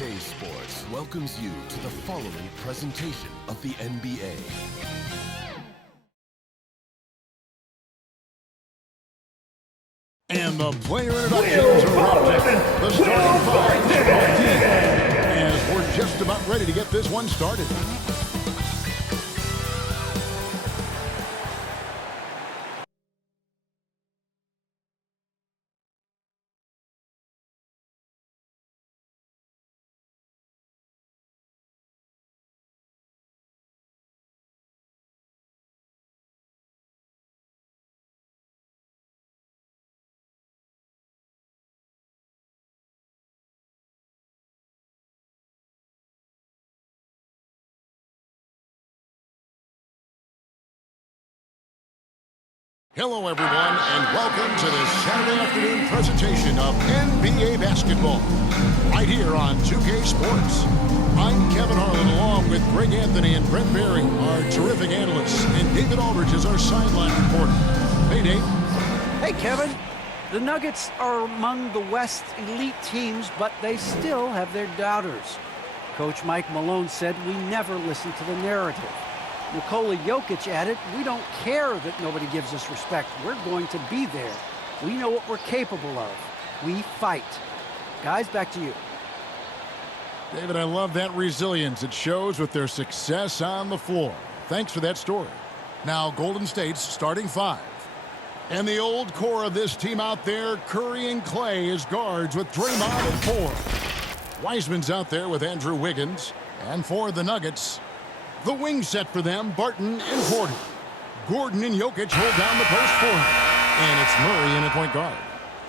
2K Sports welcomes you to the following presentation of the NBA. And the player introductions are wrapped. The starting five for both teams. As we're just about ready to get this one started. Hello, everyone, and welcome to this Saturday afternoon presentation of NBA basketball, right here on 2K Sports. I'm Kevin Harlan, along with Greg Anthony and Brent Barry, our terrific analysts, and David Aldridge is our sideline reporter. Hey, Dave. Hey, Kevin. The Nuggets are among the West's elite teams, but they still have their doubters. Coach Mike Malone said we never listen to the narrative. Nikola Jokic added, we don't care that nobody gives us respect. We're going to be there. We know what we're capable of. We fight. Guys, back to you. David, I love that resilience. It shows with their success on the floor. Thanks for that story. Now, Golden State's starting five. And the old core of this team out there, Curry and Clay as guards with Draymond at four. Wiseman's out there with Andrew Wiggins. And for the Nuggets, the wing set for them, Barton and Porter. Gordon and Jokic hold down the post for him. And it's Murray in at point guard.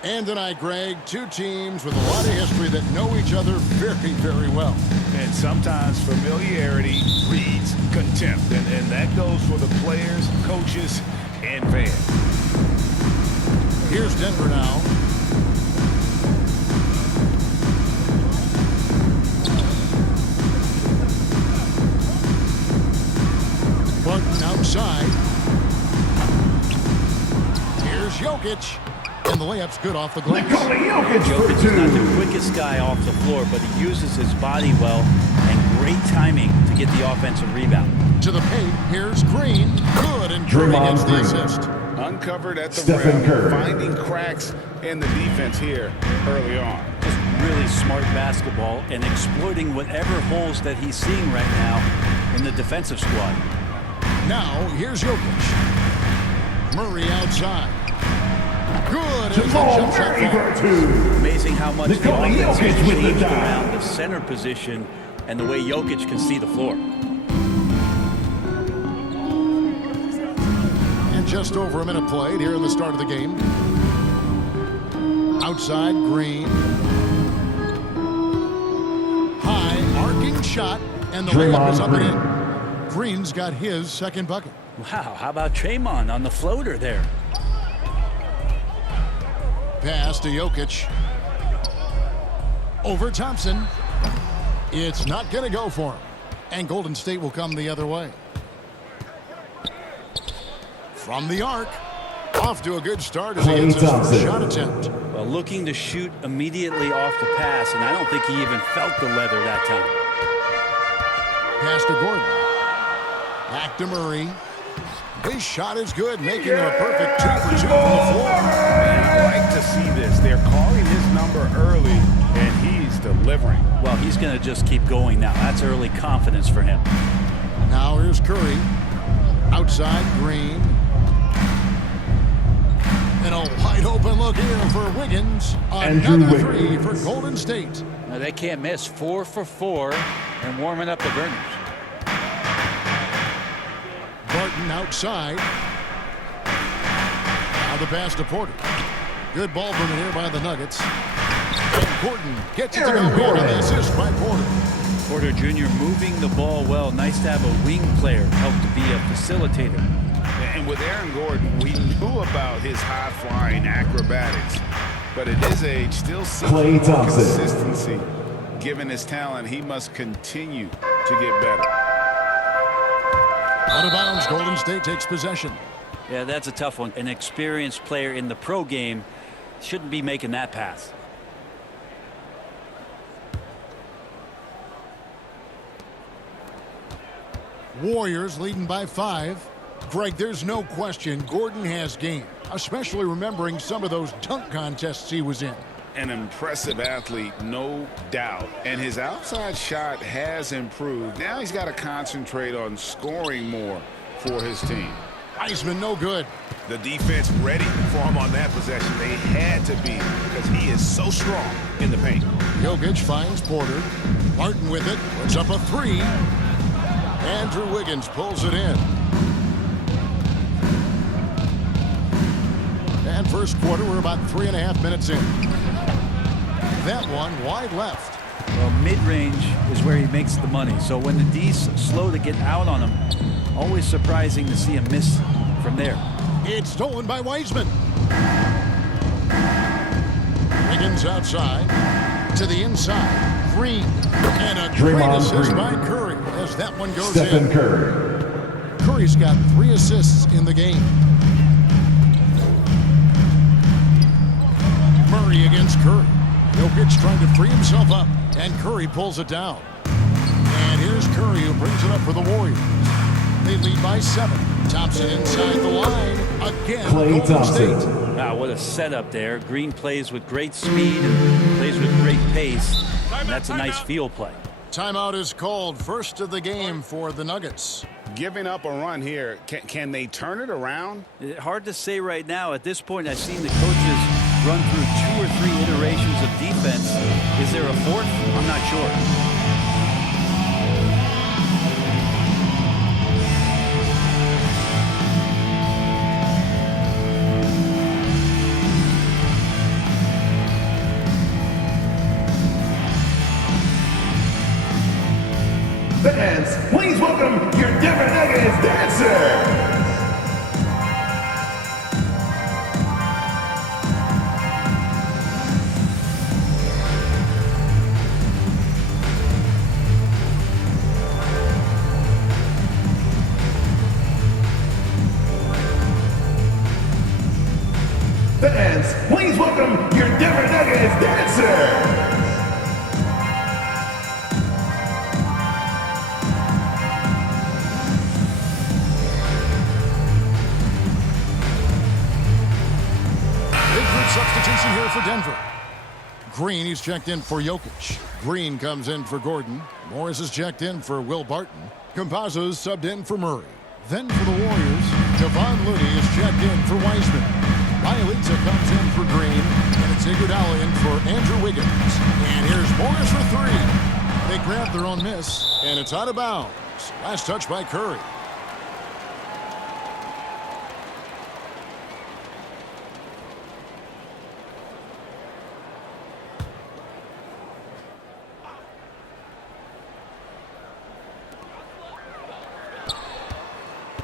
And tonight, Greg, two teams with a lot of history that know each other very, very well. And sometimes familiarity breeds contempt. And that goes for the players, coaches, and fans. Here's Denver now. Barton outside. Here's Jokic. And the layup's good off the glass. Jokic is not the quickest guy off the floor, but he uses his body well and great timing to get the offensive rebound. To the paint, here's Green. Good, and Curry gets the assist. Uncovered at the rim, finding cracks in the defense here early on. Just really smart basketball and exploiting whatever holes that he's seeing right now in the defensive squad. Now, here's Jokic. Murray outside. Good. And amazing how much the offense has changed around the center position and the way Jokic can see the floor. And just over a minute played here in the start of the game. Outside, Green. High, arcing shot, and the layup is up and in. Green's got his second bucket. Wow, how about Draymond on the floater there? Pass to Jokic. Over Thompson. It's not going to go for him. And Golden State will come the other way. From the arc. Off to a good start as he hits his first shot attempt. Well, looking to shoot immediately off the pass, and I don't think he even felt the leather that time. Pass to Gordon. Back to Murray. His shot is good, making it a perfect 2 for 2 from the floor. And I like to see this. They're calling his number early, and he's delivering. Well, he's going to just keep going now. That's early confidence for him. Now here's Curry. Outside, Green. And a wide open look here for Wiggins. Another three for Golden State. Now, they can't miss. 4 for 4 and warming up the burners. Barton outside. Now the pass to Porter. Good ball movement here by the Nuggets. And Gordon gets it to go in on the assist by Porter. Porter Jr. moving the ball well. Nice to have a wing player help to be a facilitator. And with Aaron Gordon, we knew about his high-flying acrobatics. But at his age, still seeing consistency. Given his talent, he must continue to get better. Out of bounds, Golden State takes possession. Yeah, that's a tough one. An experienced player in the pro game shouldn't be making that pass. Warriors leading by 5. Greg, there's no question Gordon has game, especially remembering some of those dunk contests he was in. An impressive athlete, no doubt. And his outside shot has improved. Now he's got to concentrate on scoring more for his team. Wiseman no good. The defense ready for him on that possession. They had to be because he is so strong in the paint. Jokic finds Porter. Martin with it. Puts up a 3. Andrew Wiggins pulls it in. And first quarter, we're about 3.5 minutes in. That one wide left. Well, mid-range is where he makes the money. So when the D's slow to get out on him, always surprising to see him miss from there. It's stolen by Wiseman. Wiggins outside to the inside. Green. And a great assist by Curry as that one goes Stephen in. Curry. Curry's got 3 assists in the game. Murray against Curry. Jokic trying to free himself up, and Curry pulls it down. And here's Curry who brings it up for the Warriors. They lead by 7. Thompson inside the line. Again, Klay Golden Thompson. State. Wow, what a setup there. Green plays with great speed and plays with great pace. And that's a nice field play. Timeout is called. First of the game for the Nuggets. Giving up a run here. Can they turn it around? Hard to say right now. At this point, I've seen the coaches run through 2 or 3 iterations of defense. Is there a 4th? I'm not sure. Fans, please welcome your Denver Nuggets dancers. Fans, please welcome your Denver Nuggets dancers. Substitution here for Denver. Green, he's checked in for Jokic. Green comes in for Gordon. Morris is checked in for Will Barton. Campazzo's subbed in for Murray. Then for the Warriors, Kevon Looney is checked in for Wiseman. Bielitsa comes in for Green, and it's Iguodala in for Andrew Wiggins. And here's Morris for 3. They grab their own miss, and it's out of bounds. Last touch by Curry.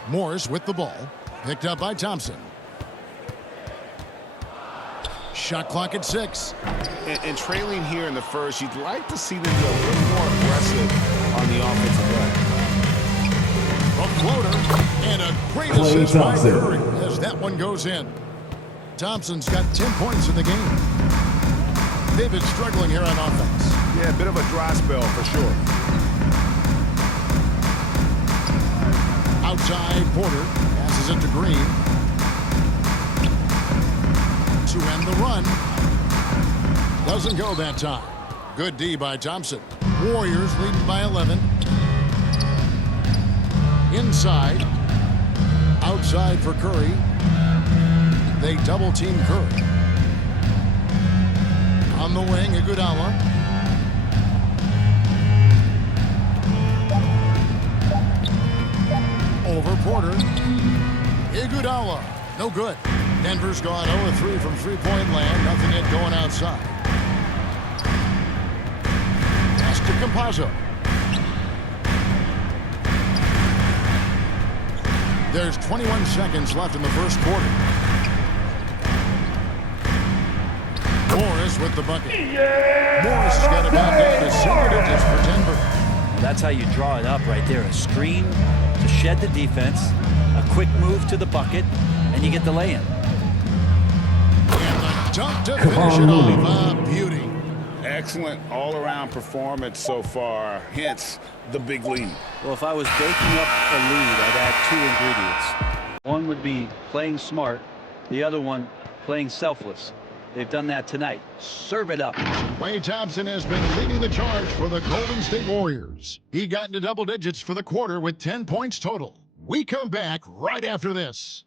Morris with the ball. Picked up by Thompson. Shot clock at 6. And trailing here in the first, you'd like to see them go a little more aggressive on the offensive end. A floater and a great Klay assist by Thompson. Curry as that one goes in. Thompson's got 10 points in the game. They've been struggling here on offense. Yeah, a bit of a dry spell for sure. Outside, Porter passes it to Green. To end the run. Doesn't go that time. Good D by Thompson. Warriors leading by 11. Inside. Outside for Curry. They double team Curry. On the wing, Iguodala. Over Porter. Iguodala. No good. Denver's gone 0-3 from three-point land. Nothing yet going outside. Pass to Campazzo. There's 21 seconds left in the first quarter. Morris with the bucket. Morris has got it back down to single digits for Denver. That's how you draw it up right there. A screen to shed the defense, a quick move to the bucket, and you get the lay-in. And the dunk to finish it off. A beauty. excellent all-around performance so far, hence the big lead. Well, if I was baking up a lead, I'd add 2 ingredients. One would be playing smart, the other one playing selfless. They've done that tonight. Serve it up. Klay Thompson has been leading the charge for the Golden State Warriors. He got into double digits for the quarter with 10 points total. We come back right after this.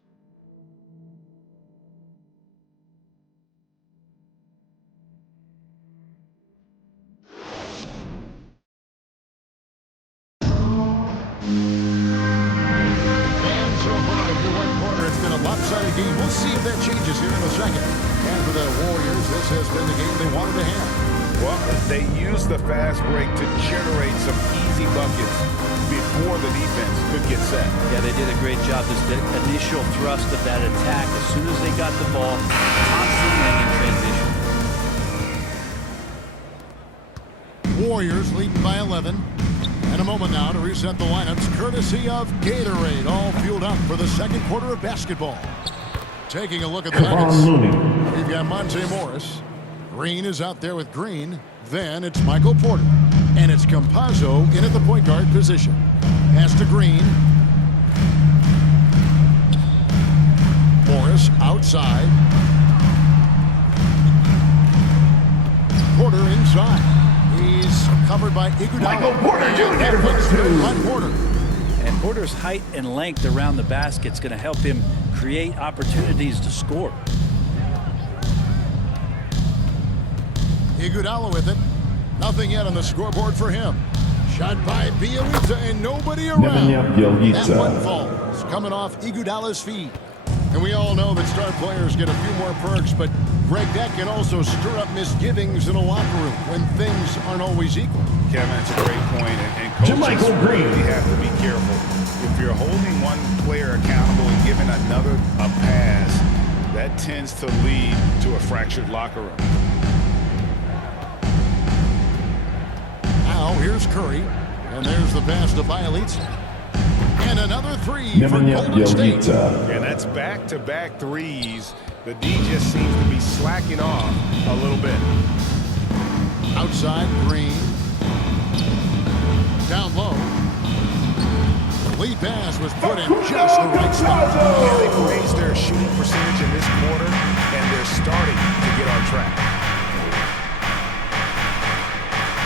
Lopsided game. We'll see if that changes here in a second. And for the Warriors, this has been the game they wanted to have. Well, they used the fast break to generate some easy buckets before the defense could get set. Yeah, they did a great job. Just the initial thrust of that attack. As soon as they got the ball, constantly in transition. Warriors leading by 11. And a moment now to reset the lineups, courtesy of Gatorade, all fueled up for the second quarter of basketball. Taking a look at the Nuggets, we've got Monte Morris. Green is out there with Green. Then it's Michael Porter. And it's Campazzo in at the point guard position. Pass to Green. Morris outside. Porter inside. He's covered by Iguodala. Michael Porter Jr. by Porter. And Porter's height and length around the basket is going to help him create opportunities to score. Iguodala with it. Nothing yet on the scoreboard for him. Shot by Bielitsa and nobody around. That one falls, coming off Iguodala's feet. And we all know that star players get a few more perks, but Greg, that can also stir up misgivings in a locker room when things aren't always equal. Kevin, that's a great point, and coaches really have to be careful. If you're holding one player accountable and giving another a pass, that tends to lead to a fractured locker room. Now here's Curry, and there's the pass to Bielitsa. And another three for Golden State. And that's back-to-back threes. The D just seems to be slacking off a little bit. Outside, Green. Down low. The lead pass was put in just the right spot. Yeah, they've raised their shooting percentage in this quarter, and they're starting to get on track.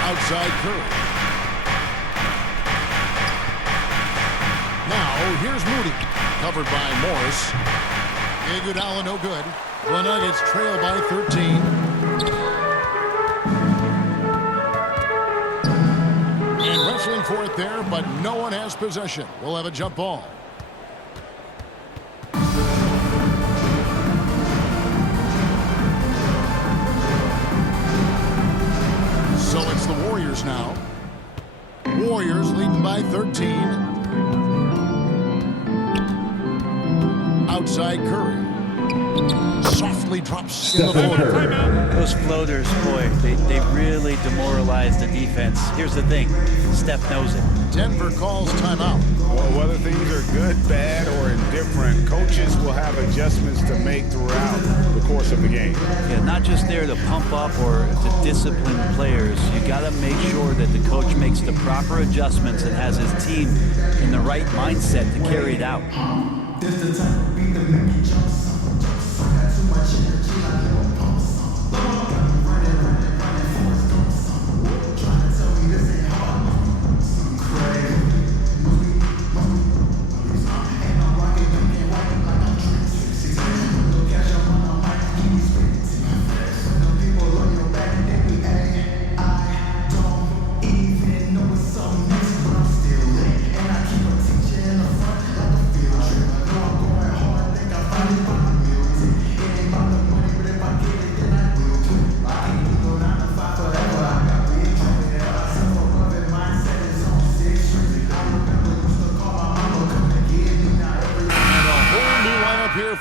Outside, Curry. Now, here's Moody. Covered by Morris. Iguodala no good. The Nuggets trail by 13. And wrestling for it there, but no one has possession. We'll have a jump ball. So it's the Warriors now. Warriors leading by 13. Outside Curry. Softly drops in the floater. Those floaters, boy, they really demoralize the defense. Here's the thing, Steph knows it. Denver calls timeout. Well, whether things are good, bad, or indifferent, coaches will have adjustments to make throughout the course of the game. Yeah, not just there to pump up or to discipline players. You got to make sure that the coach makes the proper adjustments and has his team in the right mindset to carry it out.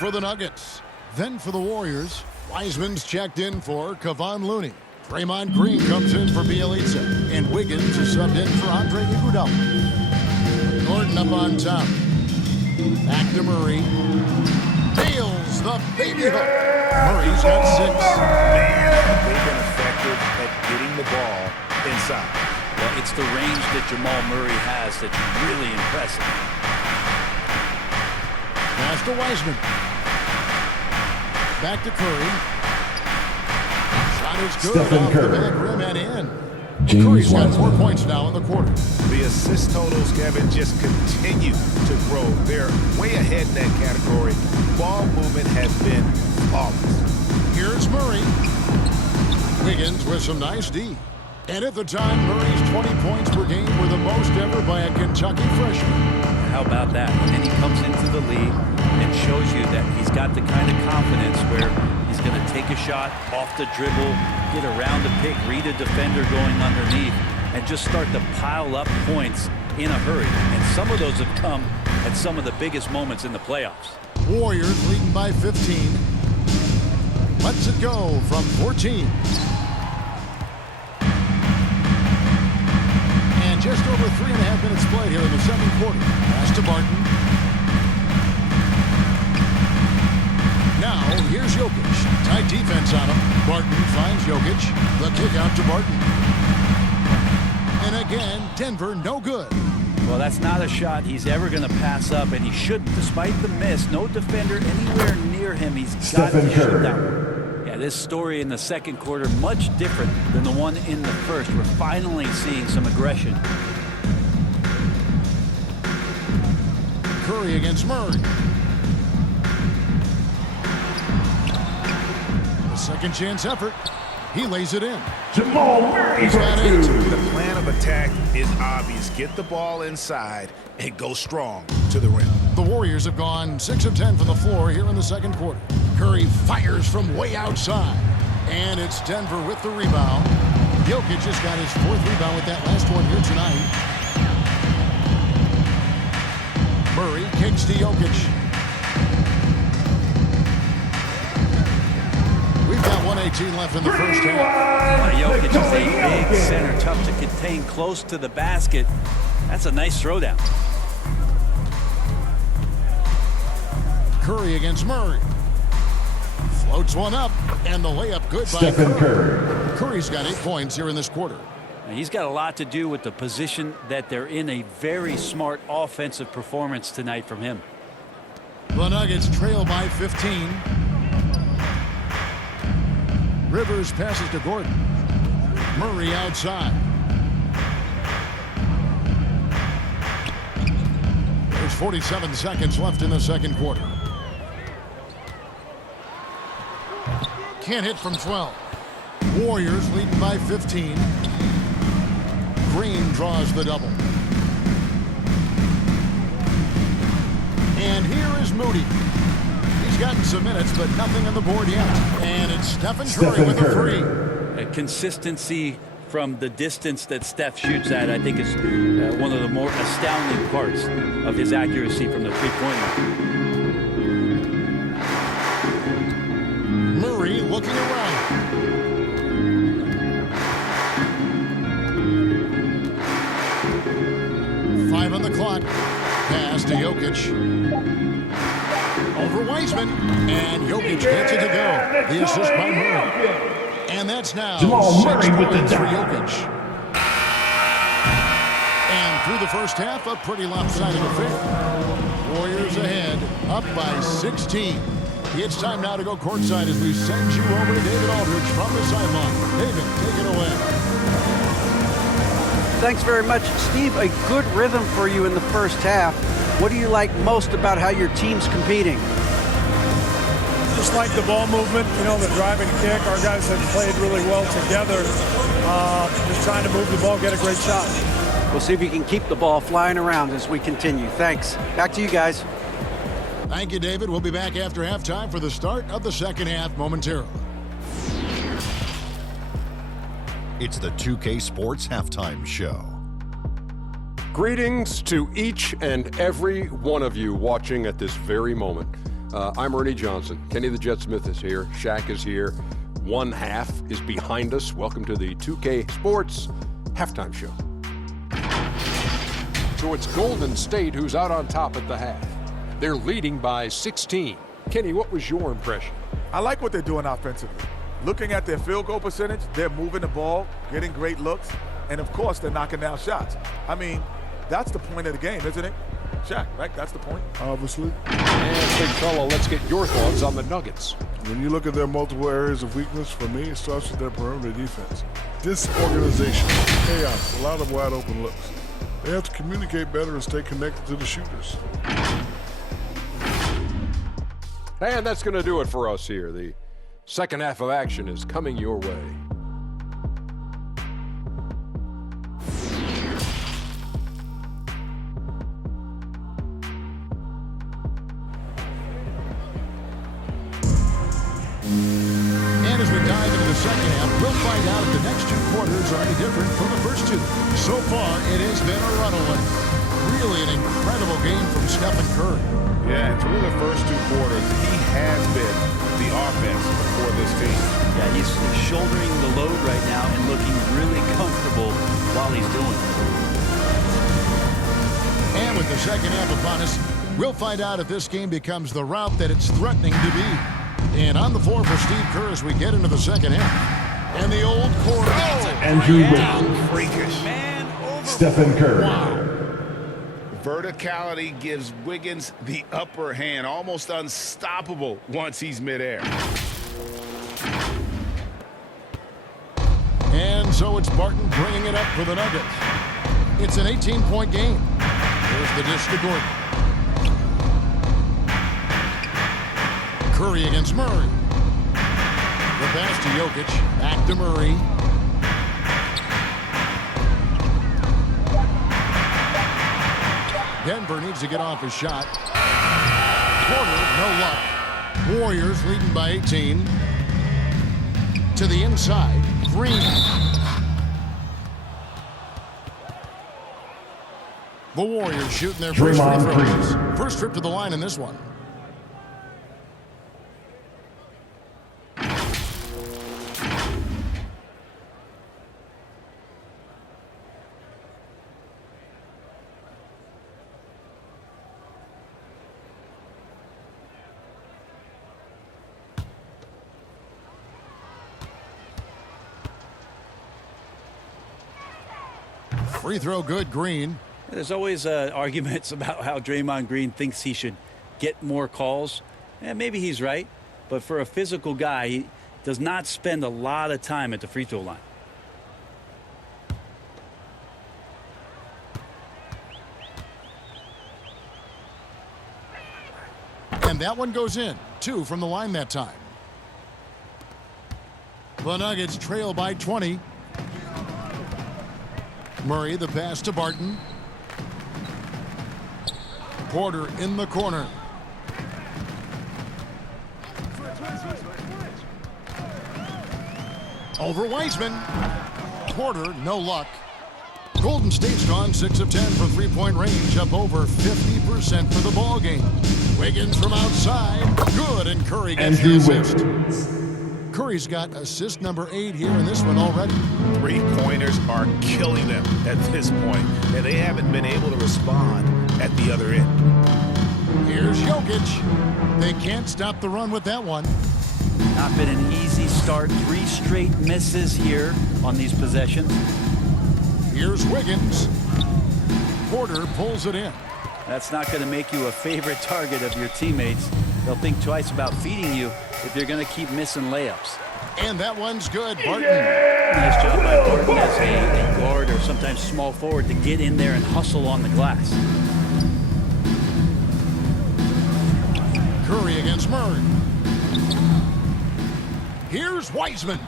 For the Nuggets. Then for the Warriors, Wiseman's checked in for Kevon Looney. Draymond Green comes in for Bielitsa. And Wiggins is subbed in for Andre Iguodala. Gordon up on top. Back to Murray. Nails the baby hook. Murray's got 6. Man, they've been effective at getting the ball inside. Well, it's the range that Jamal Murray has that's really impressive. Pass to Wiseman. Back to Curry. Shot is good Stephen off Curry. the back rim and in. James Curry's got 4 Wiseman. points now in the quarter. The assist totals, Kevin, just continue to grow. They're way ahead in that category. Ball movement has been flawless. Here's Murray. Wiggins with some nice D. And at the time, Murray's 20 points per game were the most ever by a Kentucky freshman. How about that? And then he comes into the league and shows you that he's got the kind of confidence where he's going to take a shot off the dribble, get around the pick, read a defender going underneath, and just start to pile up points in a hurry. And some of those have come at some of the biggest moments in the playoffs. Warriors leading by 15. Lets it go from 14. And just over 3.5 minutes played here in the second quarter. Pass to Barton. Now, here's Jokic. Tight defense on him. Barton finds Jokic. The kick out to Barton. And again, Denver no good. Well, that's not a shot he's ever going to pass up, and he shouldn't. Despite the miss, no defender anywhere near him. He's got to Stephen shoot Curry. that one. Yeah, this story in the second quarter, much different than the one in the first. We're finally seeing some aggression. Curry against Murray. A second chance effort. He lays it in. Jamal Murray for got two. it. The plan of attack is obvious. Get the ball inside and go strong to the rim. The Warriors have gone 6 of 10 from the floor here in the second quarter. Curry fires from way outside. And it's Denver with the rebound. Jokic just got his 4th rebound with that last one here tonight. Murray kicks to Jokic. We've got 1:18 left in the first half. Jokic is a big center, tough to contain close to the basket. That's a nice throwdown. Curry against Murray. Floats one up, and the layup good by Stephen Curry. Curry. Curry's got 8 points here in this quarter. And he's got a lot to do with the position that they're in. A very smart offensive performance tonight from him. The Nuggets trail by 15. Rivers passes to Gordon. Murray outside. There's 47 seconds left in the second quarter. Can't hit from 12. Warriors leading by 15. Green draws the double. And here is Moody. He's gotten some minutes, but nothing on the board yet. And it's Stephen Curry with a three. Consistency from the distance that Steph shoots at, I think, is one of the more astounding parts of his accuracy from the three-point line. Murray looking around. Five on the clock. Pass to Jokic. Over Wiseman. And Jokic gets it to go. The assist by Murray. And that's now Jamal 6 Murray with the points for dunk. Jokic. And through the first half, a pretty lopsided affair. Warriors ahead, up by 16. It's time now to go courtside as we send you over to David Aldridge from the sideline. David, take it away. Thanks very much, Steve. A good rhythm for you in the first half. What do you like most about how your team's competing? Just like the ball movement, you know, the driving kick. Our guys have played really well together. Just trying to move the ball, get a great shot. We'll see if you can keep the ball flying around as we continue. Thanks. Back to you guys. Thank you, David. We'll be back after halftime for the start of the second half momentarily. It's the 2K Sports Halftime Show. Greetings to each and every one of you watching at this very moment. I'm Ernie Johnson. Kenny the Jet Smith is here. Shaq is here. One half is behind us. Welcome to the 2K Sports Halftime Show. So it's Golden State who's out on top at the half. They're leading by 16. Kenny, what was your impression? I like what they're doing offensively. Looking at their field goal percentage, they're moving the ball, getting great looks, and of course, they're knocking down shots. I mean, that's the point of the game, isn't it? Shaq, right? That's the point. Obviously. And big fella, let's get your thoughts on the Nuggets. When you look at their multiple areas of weakness, for me, it starts with their perimeter defense. Disorganization, chaos, a lot of wide open looks. They have to communicate better and stay connected to the shooters. And that's going to do it for us here. The second half of action is coming your way. And as we dive into the second half, we'll find out if the next two quarters are any different from the first two. So far, it has been a runaway. Really an incredible game from Stephen Curry. Yeah, and through the first two quarters, he has been the offense for this team. Yeah, he's shouldering the load right now and looking really comfortable while he's doing it. And with the second half upon us, we'll find out if this game becomes the route that it's threatening to be. And on the floor for Steve Kerr as we get into the second half. And the old core. Andrew Wiggins. Freakish. Stephen Curry. Wow. Verticality gives Wiggins the upper hand, almost unstoppable once he's midair. And so it's Barton bringing it up for the Nuggets. It's an 18-point game. Here's the dish to Gordon. Curry against Murray. The pass to Jokic. Back to Murray. Denver needs to get off his shot. Porter, no luck. Warriors leading by 18. To the inside. Green. The Warriors shooting their first free throws. First trip to the line in this one. Free throw good, Green. There's always arguments about how Draymond Green thinks he should get more calls. And maybe he's right, but for a physical guy, he does not spend a lot of time at the free throw line. And that one goes in. 2 from the line that time. The Nuggets trail by 20. Murray, the pass to Barton. Porter in the corner. Over Wiseman. Porter, no luck. Golden State's gone 6 of 10 from three-point range, up over 50% for the ball game. Wiggins from outside, good, and Curry gets the assist. Curry's got assist number 8 here in this one already. Three-pointers are killing them at this point, and they haven't been able to respond at the other end. Here's Jokic. They can't stop the run with that one. Not been an easy start. 3 straight misses here on these possessions. Here's Wiggins. Porter pulls it in. That's not going to make you a favorite target of your teammates. They'll think twice about feeding you if you're going to keep missing layups. And that one's good, Barton. Nice job by Barton as a guard or sometimes small forward to get in there and hustle on the glass. Curry against Murray. Here's Wiseman.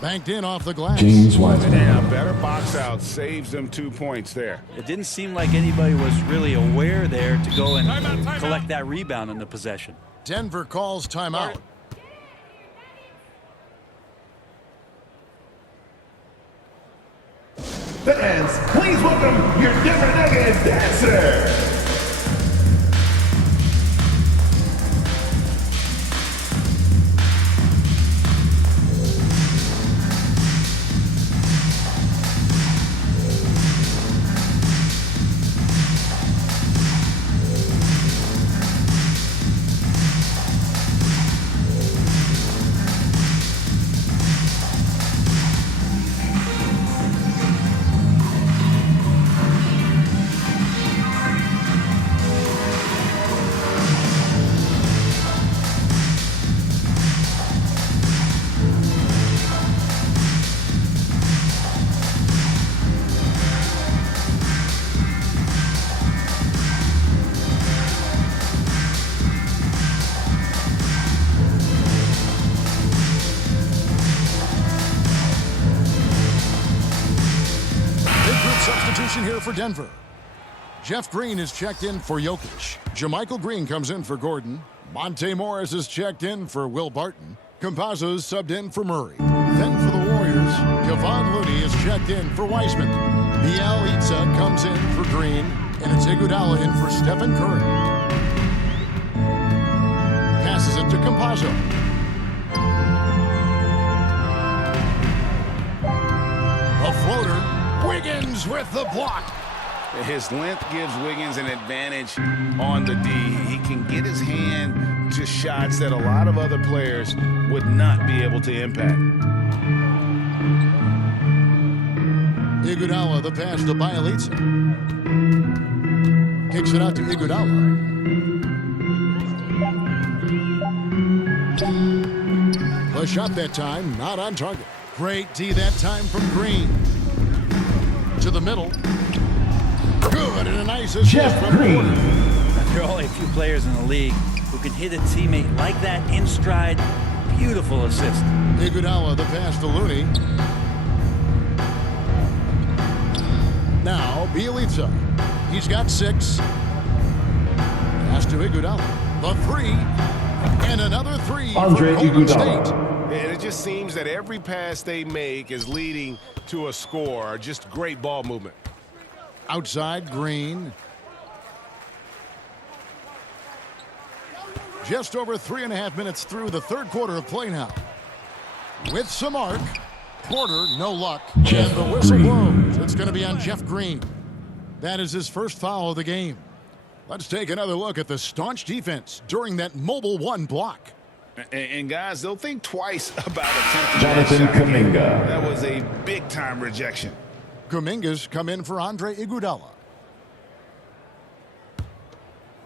Banked in off the glass. James Wiseman. And a better box out saves them 2 points there. It didn't seem like anybody was really aware there to go and collect that rebound in the possession. Denver calls timeout. Fans, please welcome your Denver Nuggets dancer. for Denver. Jeff Green is checked in for Jokic. JaMychal Green comes in for Gordon. Monte Morris is checked in for Will Barton. Campazzo's subbed in for Murray. Then for the Warriors, Kevon Looney is checked in for Wiseman. Bielitsa comes in for Green, and it's Iguodala in for Stephen Curry. Passes it to Campazzo. A floater. Wiggins with the block. His length gives Wiggins an advantage on the D. He can get his hand to shots that a lot of other players would not be able to impact. Iguodala, the pass to Bielitsa. Kicks it out to Iguodala. A shot that time, not on target. Great D that time from Green. To the middle. Good, and a nice assist from Green. There are only a few players in the league who can hit a teammate like that in stride. Beautiful assist. Iguodala, the pass to Looney. Now, Bielitsa. He's got 6. Pass to Iguodala. The 3. And another 3 Andre for Golden Iguodala. State. And it just seems that every pass they make is leading to a score. Just great ball movement. Outside, Green. Just over 3.5 minutes through the third quarter of play now. With some arc. Porter, no luck. Jeff and the whistle Green. blows. It's going to be on Jeff Green. That is his first foul of the game. Let's take another look at the staunch defense during that mobile 1 block. And guys, they'll think twice about attempting Jonathan that shot. Kuminga. That was a big-time rejection. Kuminga's come in for Andre Iguodala.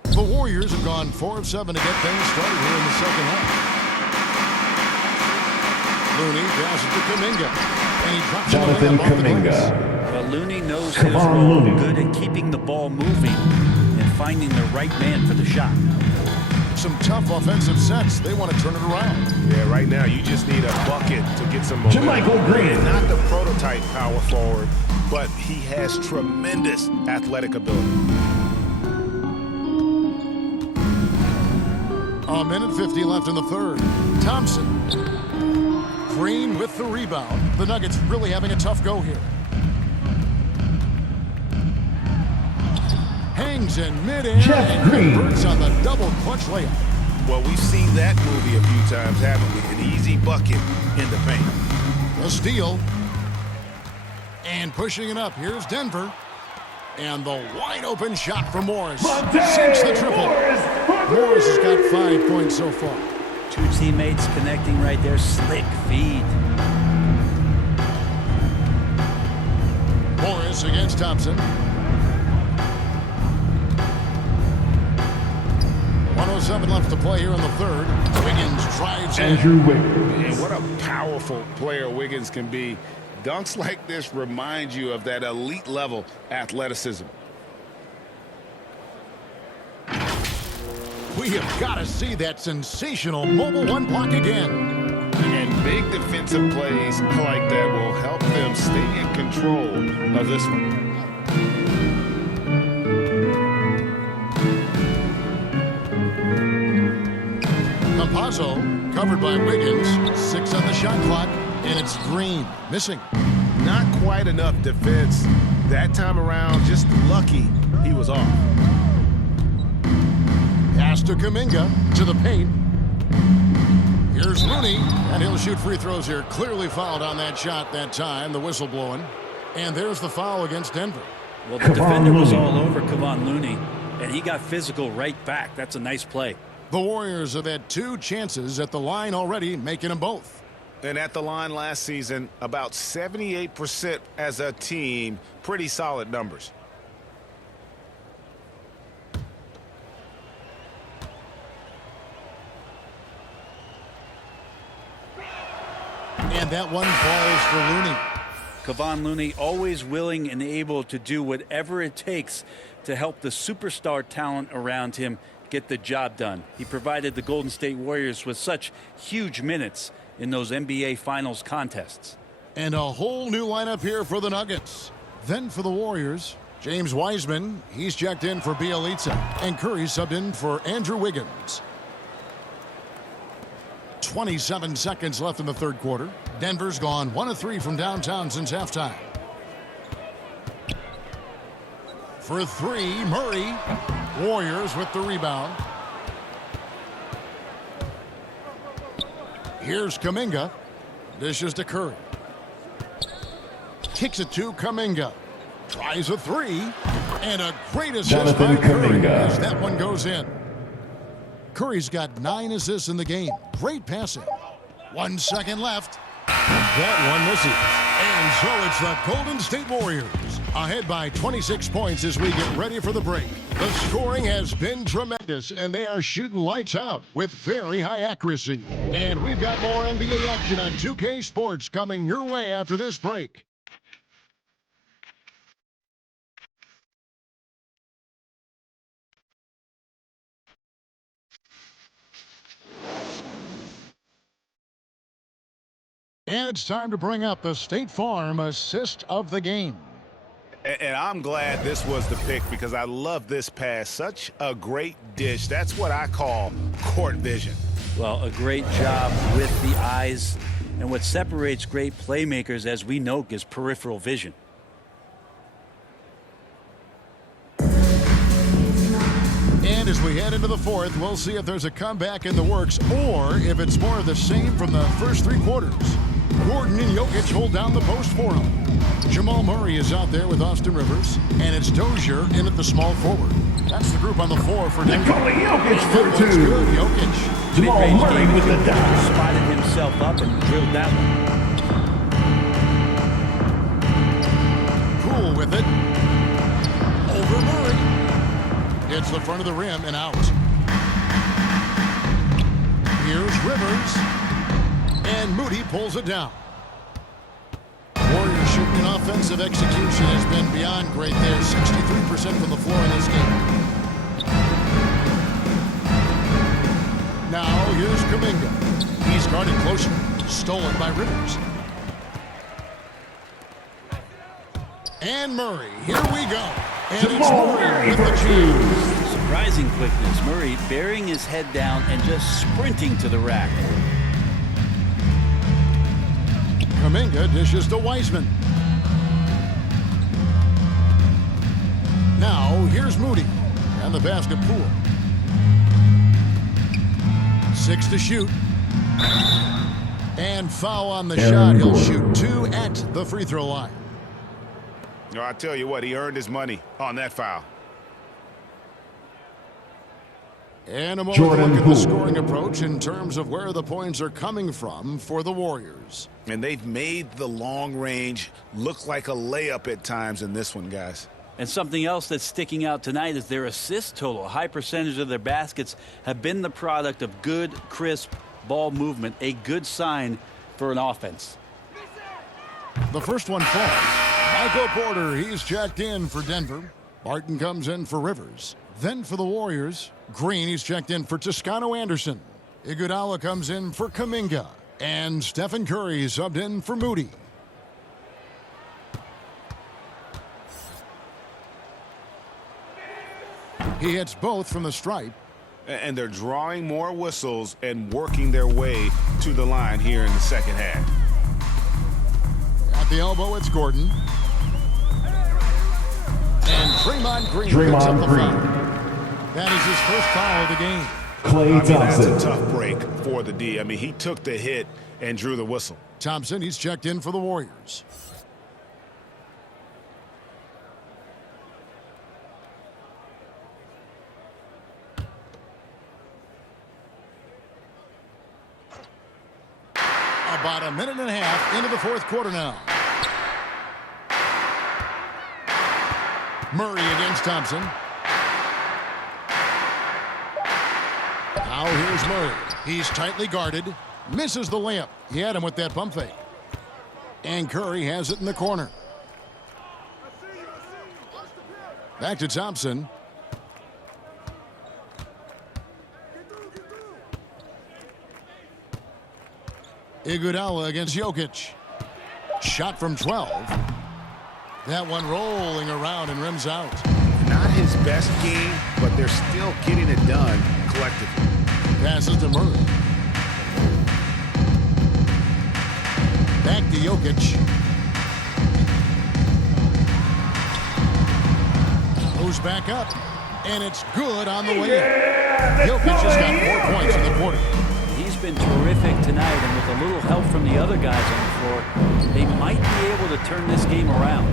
The Warriors have gone 4 of 7 to get things started here in the second half. Looney passes to Kuminga. And he drops Jonathan it off the glass. Kuminga. But Looney knows his Kevon role. Looney. Good at keeping the ball moving and finding the right man for the shot. Some tough offensive sets. They want to turn it around. Yeah, right now you just need a bucket to get some momentum. JaMychal Green. And not the prototype power forward, but he has tremendous athletic ability. A minute 50 left in the third. Thompson. Green with the rebound. The Nuggets really having a tough go here. Hangs in midair Jeff and Green. converts on the double clutch layup. Well, we've seen that movie a few times, haven't we? An easy bucket in the paint. A steal. And pushing it up. Here's Denver. And the wide open shot for Morris. Sinks the triple. Morris has got 5 points so far. 2 teammates connecting right there. Slick feed. Morris against Thompson. 1:07 left to play here in the third. Wiggins drives in. Andrew Wiggins. And what a powerful player Wiggins can be. Dunks like this remind you of that elite level athleticism. We have got to see that sensational mobile 1 block again. And big defensive plays like that will help them stay in control of this one. Campazzo covered by Wiggins. 6 on the shot clock. And it's Green missing. Not quite enough defense. That time around, just lucky he was off. Pass to Kuminga to the paint. Here's Looney, and he'll shoot free throws here. Clearly fouled on that shot that time, the whistle blowing. And there's the foul against Denver. Well, the defender was all over Kevon Looney, and he got physical right back. That's a nice play. The Warriors have had 2 chances at the line already, making them both. And at the line last season, about 78% as a team. Pretty solid numbers. And that one falls for Looney. Kevon Looney always willing and able to do whatever it takes to help the superstar talent around him get the job done. He provided the Golden State Warriors with such huge minutes in those NBA Finals contests. And a whole new lineup here for the Nuggets. Then for the Warriors, James Wiseman, he's checked in for Bielitsa. And Curry subbed in for Andrew Wiggins. 27 seconds left in the third quarter. Denver's gone 1 of 3 from downtown since halftime. For 3, Murray. Warriors with the rebound. Here's Kuminga. Dishes to Curry. Kicks it to Kuminga. Tries a 3. And a great assist by Curry as that one goes in. Curry's got 9 assists in the game. Great passing. 1 second left. That one misses. And so it's the Golden State Warriors ahead by 26 points as we get ready for the break. The scoring has been tremendous, and they are shooting lights out with very high accuracy. And we've got more NBA action on 2K Sports coming your way after this break. And it's time to bring up the State Farm assist of the game. And I'm glad this was the pick because I love this pass. Such a great dish. That's what I call court vision. Well, a great job with the eyes. And what separates great playmakers, as we know, is peripheral vision. And as we head into the fourth, we'll see if there's a comeback in the works or if it's more of the same from the first 3 quarters. Gordon and Jokic hold down the post for him. Jamal Murray is out there with Austin Rivers, and it's Dozier in at the small forward. That's the group on the floor for Denver. Jokic for 2. Good, Jokic. Jamal Murray with the dime. Spotted himself up and drilled that one. Cool with it. Over Murray. Hits the front of the rim and out. Here's Rivers. And Moody pulls it down. Warriors shooting and offensive execution has been beyond great there. 63% from the floor in this game. Now here's Kuminga. He's guarded closer. Stolen by Rivers. And Murray. Here we go. And it's Murray with the jam. Surprising quickness. Murray burying his head down and just sprinting to the rack. Kuminga dishes to Wiseman. Now here's Moody and the basket pool. 6 to shoot. And foul on the shot. He'll shoot 2 at the free throw line. No, I tell you what, he earned his money on that foul. And a moment to look at the scoring approach in terms of where the points are coming from for the Warriors. And they've made the long range look like a layup at times in this one, guys. And something else that's sticking out tonight is their assist total. A high percentage of their baskets have been the product of good, crisp ball movement, a good sign for an offense. The first one falls. Michael Porter, he's checked in for Denver. Barton comes in for Rivers. Then for the Warriors, Green, he's checked in for Toscano Anderson. Iguodala comes in for Kuminga. And Stephen Curry subbed in for Moody. He hits both from the stripe. And they're drawing more whistles and working their way to the line here in the second half. At the elbow, it's Gordon. And Draymond Green picks up the foul. That is his first foul of the game. Klay Thompson. That's a tough break for the D. I mean, he took the hit and drew the whistle. Thompson, he's checked in for the Warriors. About a minute and a half into the fourth quarter now. Murray against Thompson. Now here's Murray. He's tightly guarded. Misses the layup. He had him with that pump fake. And Curry has it in the corner. Back to Thompson. Iguodala against Jokic. Shot from 12. That one rolling around and rims out. Not his best game, but they're still getting it done collectively. Passes to Murray. Back to Jokic. Goes back up, and it's good on the way in. Jokic just got 4 points in the quarter. He's been terrific tonight, and with a little help from the other guys on the floor, they might be able to turn this game around.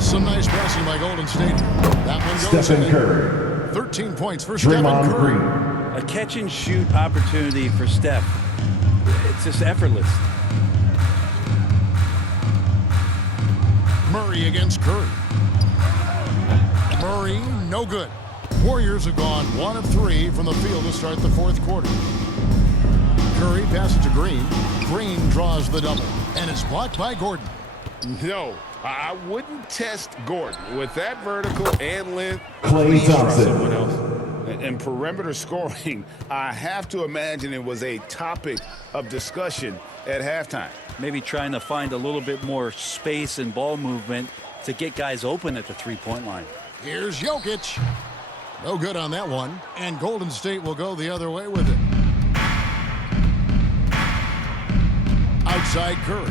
Some nice passing by Golden State. That one goes Stephen in. Curry. 13 points for Stephen Draymond Curry. Green. A catch-and-shoot opportunity for Steph. It's just effortless. Murray against Curry. Murray, no good. Warriors have gone 1 of 3 from the field to start the fourth quarter. Curry passes to Green. Green draws the double, and it's blocked by Gordon. No, I wouldn't test Gordon with that vertical and length. Klay Please try Thompson. someone else. And perimeter scoring, I have to imagine it was a topic of discussion at halftime. Maybe trying to find a little bit more space and ball movement to get guys open at the three-point line. Here's Jokic. No good on that one, and Golden State will go the other way with it. Outside Curry.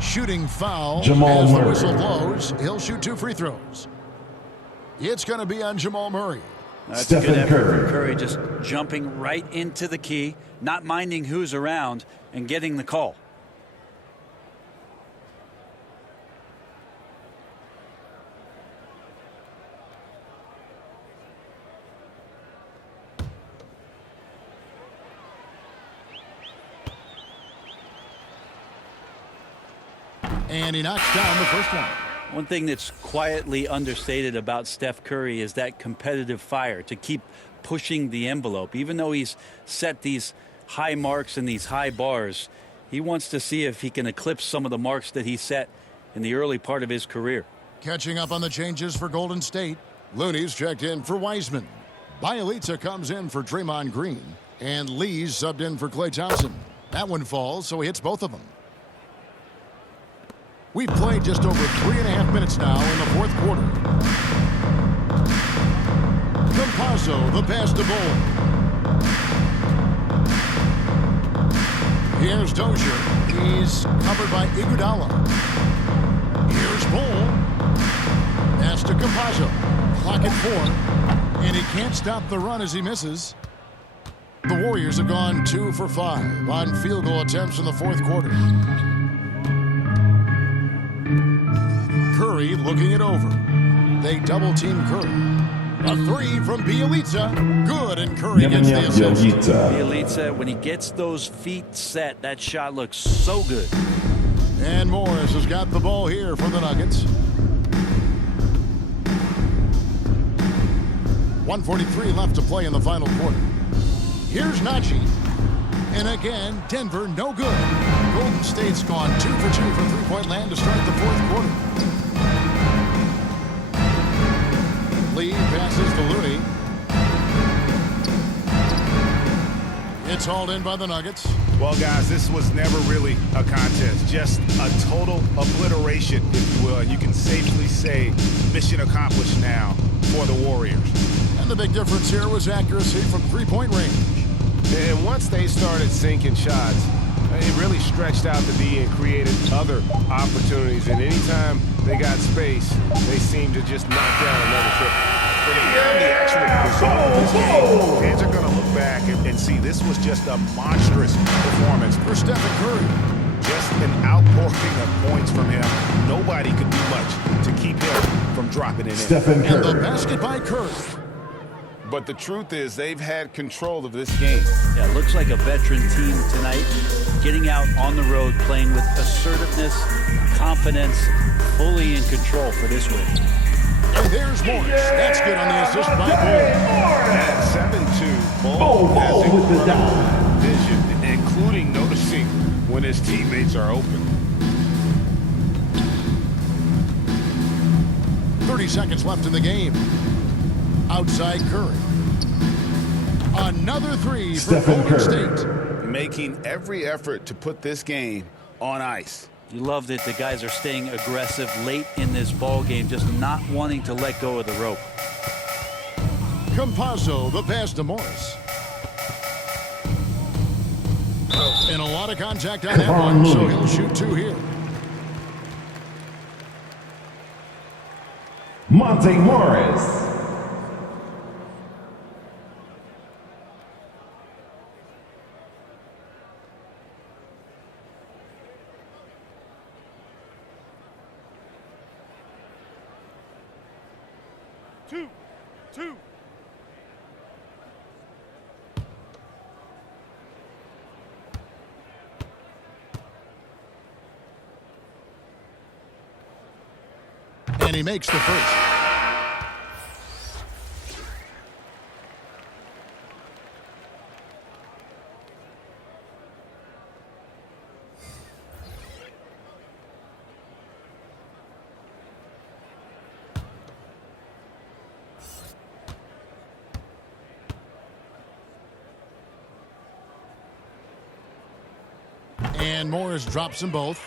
Shooting foul. Jamal as the Murray. whistle blows. He'll shoot 2 free throws. It's going to be on Jamal Murray. That's a good Stephen effort Curry. from Curry, just jumping right into the key, not minding who's around, and getting the call. And he knocks down the first one. One thing that's quietly understated about Steph Curry is that competitive fire to keep pushing the envelope. Even though he's set these high marks and these high bars, he wants to see if he can eclipse some of the marks that he set in the early part of his career. Catching up on the changes for Golden State. Looney's checked in for Wiseman. Bielitsa comes in for Draymond Green. And Lee's subbed in for Klay Thompson. That one falls, so he hits both of them. We've played just over 3.5 minutes now in the fourth quarter. Campazzo, the pass to Bull. Here's Dozier. He's covered by Iguodala. Here's Bull. Pass to Campazzo. Clock at 4. And he can't stop the run as he misses. The Warriors have gone 2 for 5 on field goal attempts in the fourth quarter. Curry looking it over. They double-team Curry. A 3 from Bielitsa. Good, and Curry gets the assist. Bielitsa, when he gets those feet set, that shot looks so good. And Morris has got the ball here for the Nuggets. 1:43 left to play in the final quarter. Here's Najee. And again, Denver no good. Golden State's gone 2 for 2 from three-point land to start the fourth quarter. Lee passes to Looney. It's hauled in by the Nuggets. Well, guys, this was never really a contest. Just a total obliteration, if you will. And you can safely say mission accomplished now for the Warriors. And the big difference here was accuracy from three-point range. And once they started sinking shots, it really stretched out the D and created other opportunities. And anytime they got space, they seemed to just knock down another triple. Beyond the actual result of this game, fans are going to look back and see this was just a monstrous performance For Stephen Curry. Just an outpouring of points from him. Nobody could do much to keep him from dropping it in. Stephen And the Curry. basket by Curry. But the truth is they've had control of this game. Yeah, it looks like a veteran team tonight, getting out on the road, playing with assertiveness, confidence, fully in control for this win. And there's Morris. That's good on the assist by Bull. At 7-2, Bull with the dive. vision, including noticing when his teammates are open. 30 seconds left in the game. Outside Curry. Another 3 for Stephen Golden Curry. State. Making every effort to put this game on ice. You love that the guys are staying aggressive late in this ball game, just not wanting to let go of the rope. Campazzo, the pass to Morris. And a lot of contact on that one, so he'll shoot 2 here. Monte Morris. Two. And he makes the first. And Morris drops them both.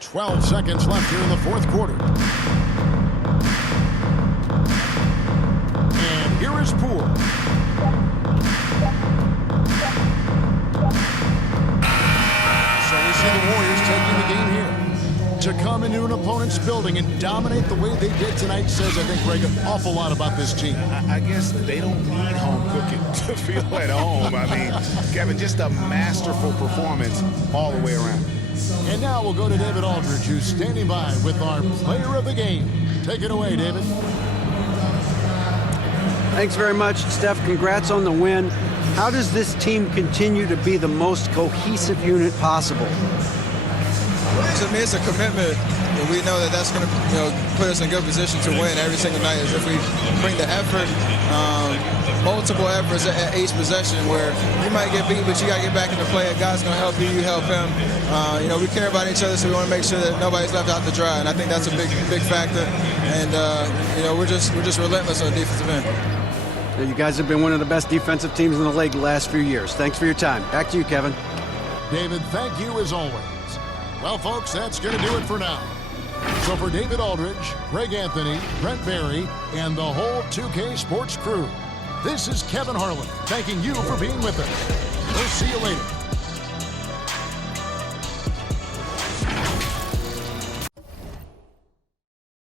12 seconds left here in the 4th quarter. And here is Poole. So we see the Warriors taking the game here. To come into an opponent's building and dominate the way they did tonight says, I think, Greg, an awful lot about this team. I guess they don't need home cooking to feel at home. I mean, Kevin, just a masterful performance all the way around. And now we'll go to David Aldridge, who's standing by with our player of the game. Take it away, David. Thanks very much, Steph. Congrats on the win. How does this team continue to be the most cohesive unit possible? To me, it's a commitment. We know that that's going to put us in good position to win every single night. Is if we bring the effort, multiple efforts at each possession, where you might get beat, but you got to get back into play. A guy's going to help you, you help him. We care about each other, so we want to make sure that nobody's left out to dry. And I think that's a big factor. And we're just relentless on the defensive end. You guys have been one of the best defensive teams in the league the last few years. Thanks for your time. Back to you, Kevin. David, thank you as always. Well, folks, that's going to do it for now. So for David Aldridge, Greg Anthony, Brent Barry, and the whole 2K Sports crew, this is Kevin Harlan thanking you for being with us. We'll see you later.